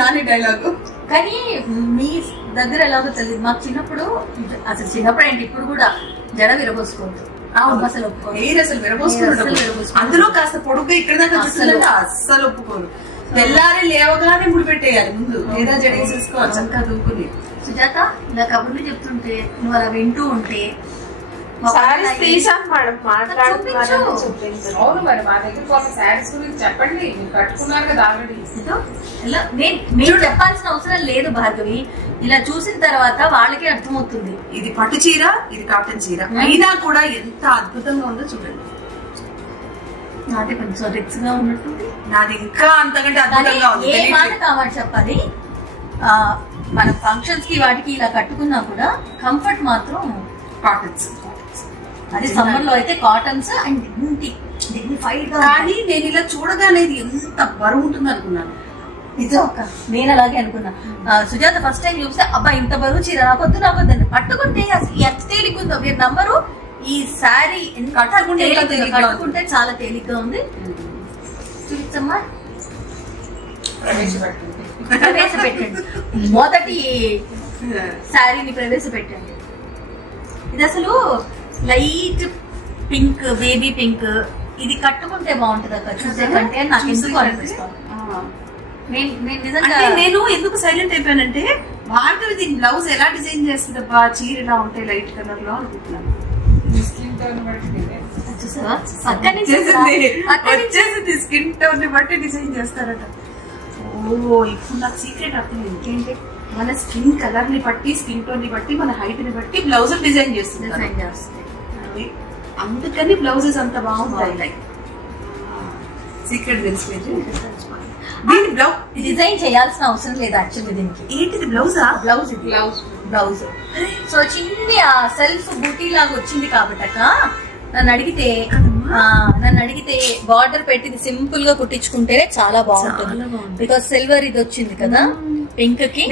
Nani dialogue కానీ మీ దగ్గర ఎలాగో తెలియదు. మాకు చిన్నప్పుడు అసలు చిన్నప్పుడు ఏంటి ఇప్పుడు కూడా జడ విరబోసుకోవద్దు. అసలు ఒప్పుకోరు. అందులో కాస్త పొడుగ్గా ఇక్కడ దాకా అస్సలు ఒప్పుకోరు. తెల్లారి లేవగానే ముడి పెట్టేయాలి ముందు, లేదా జడ వేసేసుకోవాలి చక్కగా దూకుని. సుజాత ఇలా కబుర్లు చెప్తుంటే నువ్వు అలా వింటూ ఉంటే చెప్పండి, కట్టుకున్నారు కదా ఆల్రెడీ. మీరు చెప్పాల్సిన అవసరం లేదు భార్గవి. ఇలా చూసిన తర్వాత వాళ్ళకే అర్థమవుతుంది ఇది పట్టు చీర, ఇది కాటన్ చీర అయినా కూడా ఎంత అద్భుతంగా ఉందో చూడండి. నాది కొంచెం రిచ్ గా ఉన్నట్టుంది, నాది ఇంకా అంతకంటే అద్భుతంగా ఉంది. ఏ మాట కావాలి చెప్పాలి, మన ఫంక్షన్స్ కి వాటికి ఇలా కట్టుకున్నా కూడా కంఫర్ట్ మాత్రం కాటన్స్. అది సమ్మర్ లో అయితే కాటన్స్ అండ్ డిగ్నిఫైడ్ గా. కానీ నేను ఇలా చూడగానే ఎంత బరువు ఉంటుంది అనుకున్నాను. నిజం అక్క, నేను అలాగే అనుకున్నా. సుజాత ఫస్ట్ టైం చూస్తే అబ్బా ఇంత బరువు చీర నాకొద్దని పట్టుకుంటే అసలు ఎంత తేలికుందో మీరు నంబరు. ఈ శారీ కట్టుకుంటే చాలా తేలిగ్గా ఉంది. చూపించమ్మా, ప్రవేశపెట్టండి మొదటి శారీని ప్రవేశపెట్టండి. ఇది అసలు లైట్ పింక్, బేబీ పింక్. ఇది కట్టుకుంటే బాగుంటది అక్క చూసే కంటే. నాకు ఎందుకు అనిపిస్తాను, నేను ఎందుకు సైలెంట్ అయిపోయానంటే భార్గవి దీని బ్లౌజ్ ఎలా డిజైన్ చేస్తుంది అబ్బా చీర ఇలా ఉంటే లైట్ కలర్ లో అనుకుంటున్నాను. వచ్చేసింది స్కిన్ టోన్ ని బట్టి డిజైన్ చేస్తారట. ఓ ఇప్పుడు నాకు సీక్రెట్ అర్థం ఏంటంటే మన స్కిన్ కలర్ ని బట్టి, స్కిన్ టోన్ ని బట్టి, మన హైట్ ని బట్టి బ్లౌజ్ డిజైన్ చేస్తుంది. అందుకని బ్లౌజెస్ అంత బాగుంటాయి. సీక్రెట్ తెలిసి డిజైన్ చేయాల్సిన అవసరం లేదు యాక్చువల్లీ దీనికి. ఏంటిది బ్లౌజా? బ్లౌజ్ బ్లౌజ్ సో చిన్ని ఆ సెల్ఫ్ బూటీ లాగా వచ్చింది కాబట్టి అక్క నన్ను అడిగితే బార్డర్ పెట్టింది సింపుల్ గా కుట్టించుకుంటేనే చాలా బాగుంటుంది. బికాస్ సిల్వర్ ఇది వచ్చింది కదా పింక్ కి.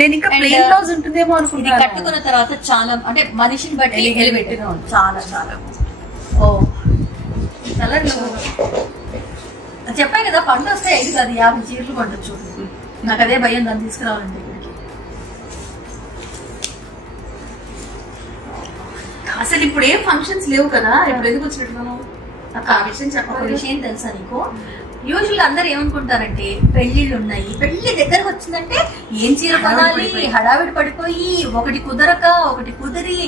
ఉంటుందేమో ఇది కట్టుకున్న తర్వాత చాలా అంటే మనిషిని బట్టి ఎలివేట్ గా ఉంది. చాలా చాలా ఓ కలర్ చెప్పాయి కదా, పండు వస్తే 5 కాదు 50 చీరలు పండొచ్చు. నాకు అదే భయం దాన్ని తీసుకురావాలంటే. ఇక్కడికి అసలు ఇప్పుడు ఏం ఫంక్షన్స్ లేవు కదా, ఇప్పుడు ఎందుకు వచ్చినట్టు ఆ విషయం చెప్ప. విషయం తెలుసా నీకు? యూజువల్ అందరు ఏమనుకుంటారంటే పెళ్లిళ్ళు ఉన్నాయి, పెళ్లి దగ్గరకు వచ్చిందంటే ఏం చీర కొనాలి, హడావిడి పడిపోయి ఒకటి కుదరక ఒకటి కుదిరి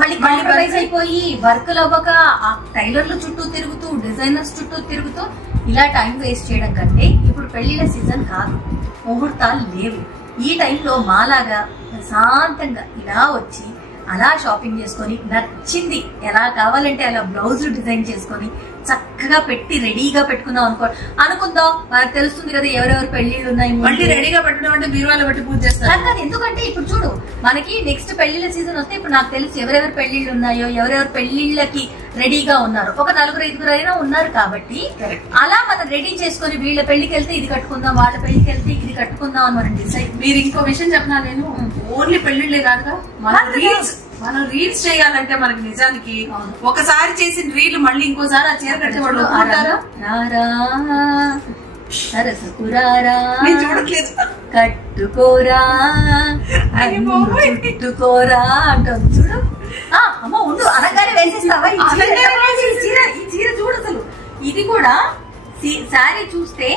మళ్ళీ కాంప్రమైజ్ అయిపోయి వర్క్ అవ్వక ఆ టైలర్ల చుట్టూ తిరుగుతూ డిజైనర్స్ చుట్టూ తిరుగుతూ ఇలా టైం వేస్ట్ చేయడం కంటే ఇప్పుడు పెళ్లిళ్ళ సీజన్ కాదు, ముహూర్తాలు లేవు. ఈ టైంలో మాలాగా ప్రశాంతంగా ఇలా వచ్చి అలా షాపింగ్ చేసుకొని నచ్చింది ఎలా కావాలంటే అలా బ్లౌజ్ డిజైన్ చేసుకొని చక్కగా పెట్టి రెడీగా పెట్టుకుందాం అనుకుందాం. మనకు తెలుస్తుంది కదా ఎవరెవరు పెళ్లిళ్ళు ఉన్నాయి. మళ్ళీ రెడీగా పెట్టడం అంటే బీరువాలో పెట్టి పూజ చేస్తారు కదా. ఎందుకంటే ఇప్పుడు చూడు మనకి నెక్స్ట్ పెళ్లిళ్ళ సీజన్ వస్తే ఇప్పుడు నాకు తెలుసు ఎవరెవరు పెళ్లిళ్ళు ఉన్నాయో, ఎవరెవరు పెళ్లిళ్ళకి రెడీగా ఉన్నారు. ఒక 4-5 అయినా ఉన్నారు కాబట్టి అలా మనం రెడీ చేసుకుని వీళ్ళ పెళ్లికి వెళ్తే ఇది కట్టుకుందాం, వాళ్ళ పెళ్లికి వెళ్తే ఇది కట్టుకుందాం అని మనం డిసైడ్. మీరు ఇంకో విషయం చెప్పనా, నేను ఓన్లీ పెళ్లిళ్ళే కాదుగా మనం రీల్స్ చేయాలంటే మనకి నిజానికి ఒకసారి చేసిన రీల్ మళ్ళీ ఇంకోసారి ఆ చీర కట్టే వాళ్ళు చూడట్లేదు. కట్టుకోరా కట్టుకోరా అంటుంది చూడు. అమ్మ ఉండు అనగానే వేసేస్తావా ఈ చీర చూడు. అసలు ఇది కూడా శారీ చూస్తే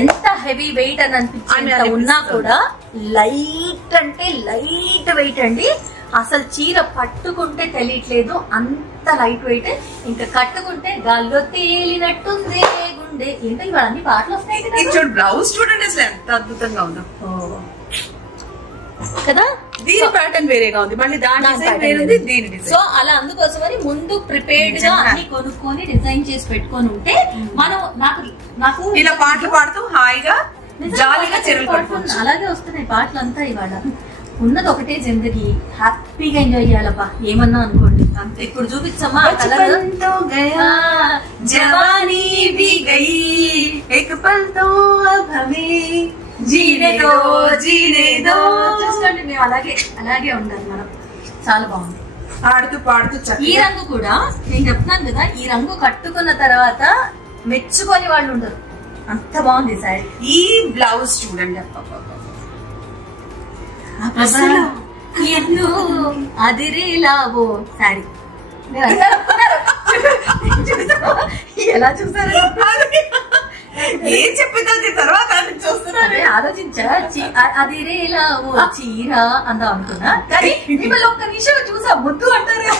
ఎంత హెవీ వెయిట్ అని అనిపించింది ఉన్నా కూడా లైట్ అంటే లైట్ వెయిట్ అండి. అసలు చీర పట్టుకుంటే తెలియట్లేదు అంత లైట్ వెయిట్. ఇంకా కట్టుకుంటే గాల్లో తేలినట్టుంది గుండె. ఏంటో ఇవాళ అన్ని పాటలు వస్తాయి. బ్లౌజ్ చూడండి అసలు ఎంత అద్భుతంగా ఉందో కదా. దీని ప్యాటర్న్ వేరేగా ఉంది, మళ్ళీ దాని సో అలా అందుకోసమని ముందు ప్రిపేర్డ్ గా అన్ని కొనుక్కొని డిజైన్ చేసి పెట్టుకొని ఉంటే మనం నాకు ఇలా పాటలు పాడుతూ హాయిగా జాలీగా చెరువు అలాగే వస్తున్నాయి పాటలు అంతా ఇవాళ. ఉన్నది ఒకటే జిందగీ, హ్యాపీగా ఎంజాయ్ చేయాలబ్బా. ఏమన్నా అనుకోండి అంతే. ఇప్పుడు చూపించమ్మా జవానీ भी गई एक पल तो अब हमें जीने दो जीने दो. చూసుకోండి, మేము అలాగే ఉండాలి మనం. చాలా బాగుంది. ఆడుతూ పాడుతూ. ఈ రంగు కూడా నేను చెప్తున్నాను కదా, ఈ రంగు కట్టుకున్న తర్వాత మెచ్చుకొని వాళ్ళు ఉండరు, అంత బాగుంది సారీ. ఈ బ్లౌజ్ చూడండి, ఎన్నో అదిరేలావో సారీ. ఎలా చూసారు? ఏం చెప్పిద్దా తర్వాత చూస్తున్నారు. ఆలోచించా, అదిరేలావో చీర అందాం అనుకున్నా, కానీ మిమ్మల్ని ఒక్క నిమిషం చూసా ముద్దు అంటారు.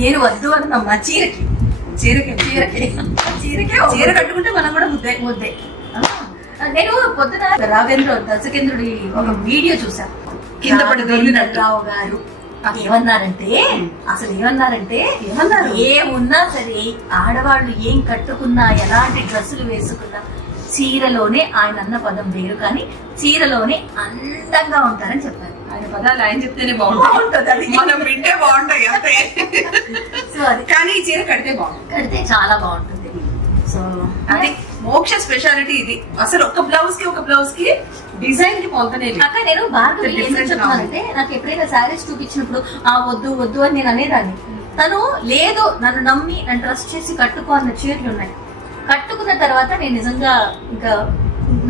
నేను వద్దు అన్నమ్మా చీరకి. చీర కట్టుకుంటే మనం కూడా ముద్దే. నేను పొద్దున రాఘవేంద్ర దర్శకేంద్రుడి ఒక వీడియో చూసా. కింద పడి రావు గారు ఏమన్నారంటే ఏమున్నా సరే ఆడవాళ్ళు ఏం కట్టుకున్నా, ఎలాంటి డ్రెస్సులు వేసుకున్నా చీరలోనే ఆయన అన్న పదం వేరు, కానీ చీరలోనే అందంగా ఉంటారని చెప్పారు. ఆయన పదాలు ఆయన చెప్తేనే బాగుంటుంది, మనం వింటే బాగుంటాయి అంతే. సో అది కానీ ఈ చీర కడితే చాలా బాగుంటుంది. సో అదే మోక్ష స్పెషాలిటీ ఇది. అసలు ఒక బ్లౌజ్ కి డిజైన్ కి పోతానే. అక్క నేను భార్గవి ఏం చెప్తున్నానంటే, నాకు ఎప్పుడైనా శారీస్ చూపించినప్పుడు వద్దు అని నేను అనేదాన్ని. తను లేదు, నన్ను నమ్మి నన్ను ట్రస్ట్ చేసి కట్టుకో అన్న చీరలు ఉన్నాయి. కట్టుకున్న తర్వాత నేను నిజంగా ఇంకా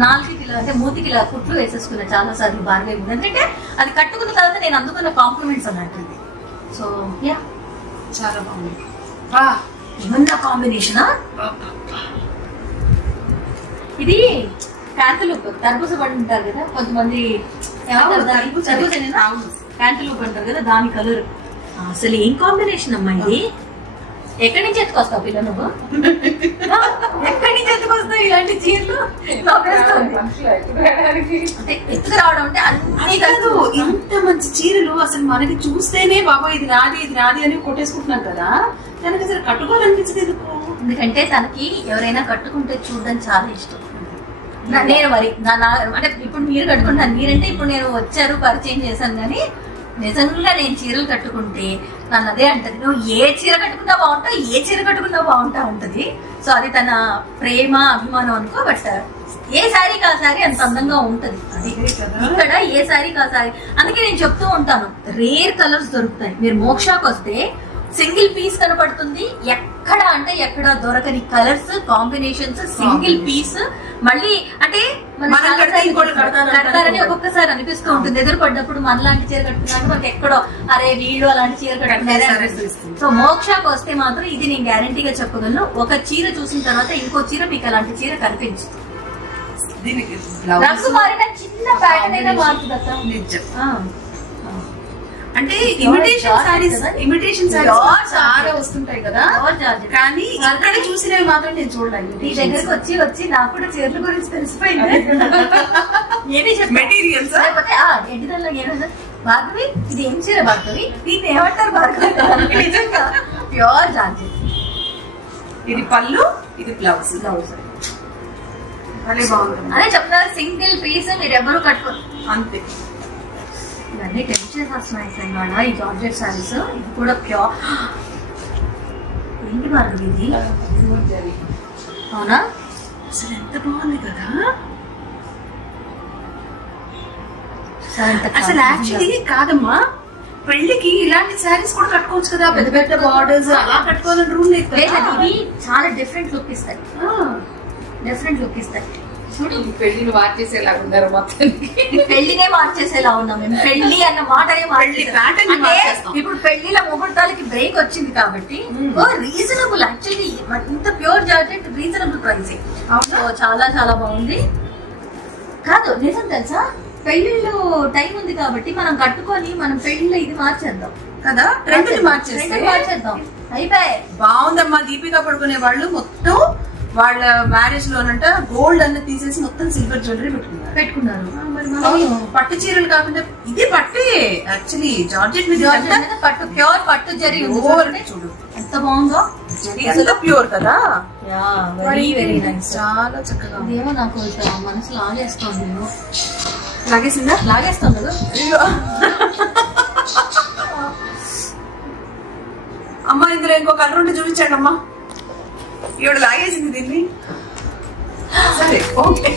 4 కిలో అంటే 3 కిలో కుట్లు వేసేసుకున్నా చాలా సార్లు భార్గవి ముందు. ఎందుకంటే అది కట్టుకున్న తర్వాత నేను అందుకున్న కాంప్లిమెంట్స్ అన్నట్టుంది. సో యా చాలా బాగుంది. ఏమన్నా కాంబినేషన్. ఇది క్యాంటలూప్, తర్బూజ పండు అంటారు కదా కొంతమంది, క్యాంటలూప్ అంటారు కదా, దాని కలర్. అసలు ఏం కాంబినేషన్ అమ్మా ఇది. ఎక్కడి నుంచి ఎత్తుకొస్తావు పిల్ల నువ్వు? ఎక్కడి నుంచి ఎత్తుకొస్తావు ఇలాంటి చీరలు? ఎత్తుకు రావడం అంటే అన్ని కాదు. ఇంత మంచి చీరలు అసలు మనకి చూస్తేనే బాబా ఇది నాది అని కొట్టేసుకుంటున్నాం కదా, తనకి అసలు కట్టుకోవాలనిపించదు ఎందుకు? ఎందుకంటే తనకి ఎవరైనా కట్టుకుంటే చూడడం చాలా ఇష్టం. నేను మరి అంటే ఇప్పుడు మీరు కట్టుకుంటాను, మీరంటే ఇప్పుడు నేను వచ్చారు పరిచయం చేశాను, కానీ నిజంగా నేను చీరలు కట్టుకుంటే నన్ను అదే అంటది, నువ్వు ఏ చీర కట్టుకున్నా బాగుంటావు ఉంటది. సో అది తన ప్రేమ అభిమానం అనుకో. బట్ ఏ శారీ కా శారీ అంత అందంగా ఉంటది. అది ఇక్కడ ఏ శారీ కా శారీ. అందుకే నేను చెప్తూ ఉంటాను, రేర్ కలర్స్ దొరుకుతాయి. మీరు మోక్షాకి వస్తే సింగిల్ పీస్ కనపడుతుంది, ఎక్కడ దొరకని కలర్స్ కాంబినేషన్స్, సింగిల్ పీస్. మళ్ళీ అంటే కడతారని ఒక్కొక్కసారి అనిపిస్తూ ఉంటుంది. ఎదురుపడ్డప్పుడు మనలాంటి చీర కట్టుకున్నాక మనకి ఎక్కడో అరే వీళ్ళు అలాంటి చీర కట్టుకున్నారే. సో మోక్షాకి వస్తే మాత్రం ఇది నేను గ్యారంటీగా చెప్పగలను, ఒక చీర చూసిన తర్వాత ఇంకో చీర మీకు అలాంటి చీర కనిపించదు. రంగు మారిన చిన్న ప్యాటర్న్ అయినా మారుతుంది అక్క. అంటే ఇమిటేషన్ సారీస్ చాలా వస్తుంటాయి కదా, కానీ ఇక్కడ చూసినవి మాత్రం నేను చూడలేదు. నీ దగ్గరకు వచ్చి నాకు కూడా చీరల గురించి తెలిసిపోయింది. మెటీరియల్స్ లేకపోతే ఎంటిదల్లో ఏమైనా భార్గవి ఇది ఏం చీర భార్గవి, దీన్ని ఏమంటారు భార్గవి? నిజంగా ప్యూర్ జార్జెట్. ఇది పళ్ళు, ఇది బ్లౌజ్. అదే చెప్తారు, సింగిల్ పీస్ మీరు ఎవరు కట్టుకోరు అంతే. ఇవన్నీ టెన్షన్ వస్తున్నాయి ఇవాళ ఈ జార్జెట్ శారీస్. ఇది కూడా ప్యూర్. ఏంటి భార్గవి ఇది? అవునా? అసలు ఎంత బాగుంది కదా. అసలు యాక్చువల్లీ కాదమ్మా, పెళ్లికి ఇలాంటి శారీస్ కూడా కట్టుకోవచ్చు కదా, పెద్ద పెద్ద బార్డర్స్ అలా కట్టుకోవాలని రూల్ లేదు. ఇవి చాలా డిఫరెంట్ లుక్ ఇస్తాయి. పెళ్లిని మార్చేసేలా ఉన్నారు, మొత్తం పెళ్లినే మార్చేసేలా ఉన్నాం మేము. పెళ్లి అన్న మాటనే ఇప్పుడు పెళ్లిల ముహూర్తాలకి బ్రేక్ వచ్చింది కాబట్టి రీజనబుల్. యాక్చువల్లీ ఇంత ప్యూర్ జార్జెట్ రీజనబుల్ ప్రైసింగ్. చాలా చాలా బాగుంది. కాదు నిజం తెలుసా, పెళ్లిళ్ళు టైం ఉంది కాబట్టి మనం కట్టుకొని మనం పెళ్లిలో ఇది మార్చేద్దాం కదా, మార్చేద్దాం. అయిపోయాయి. బాగుందమ్మా. దీపికా పడుకునే వాళ్ళు మొత్తం వాళ్ళ మ్యారేజ్ లోనంట గోల్డ్ అన్న తీసేసి మొత్తం సిల్వర్ జ్యువెలరీ పెట్టుకున్నారు. పట్టు చీరలు కాకుండా ఇది పట్టే యాక్చువల్లీ జార్జెట్ మీద పట్టు, ప్యూర్ పట్టు జరీ చూడు ఎంత బాగుందో. ఎంత ప్యూర్ కదా, వెరీ వెరీ నైస్. చాలా చక్కగా. ఇదేమో నాకు మనసులో ఆగేస్తుంది. లాగేసిందా? లాగేస్తాం కదా. అమ్మా ఇందులో ఇంకో కలర్ ఉంటే చూపించండి అమ్మా. ఇవిడ లాగేసింది దీన్ని. సరే ఓకే.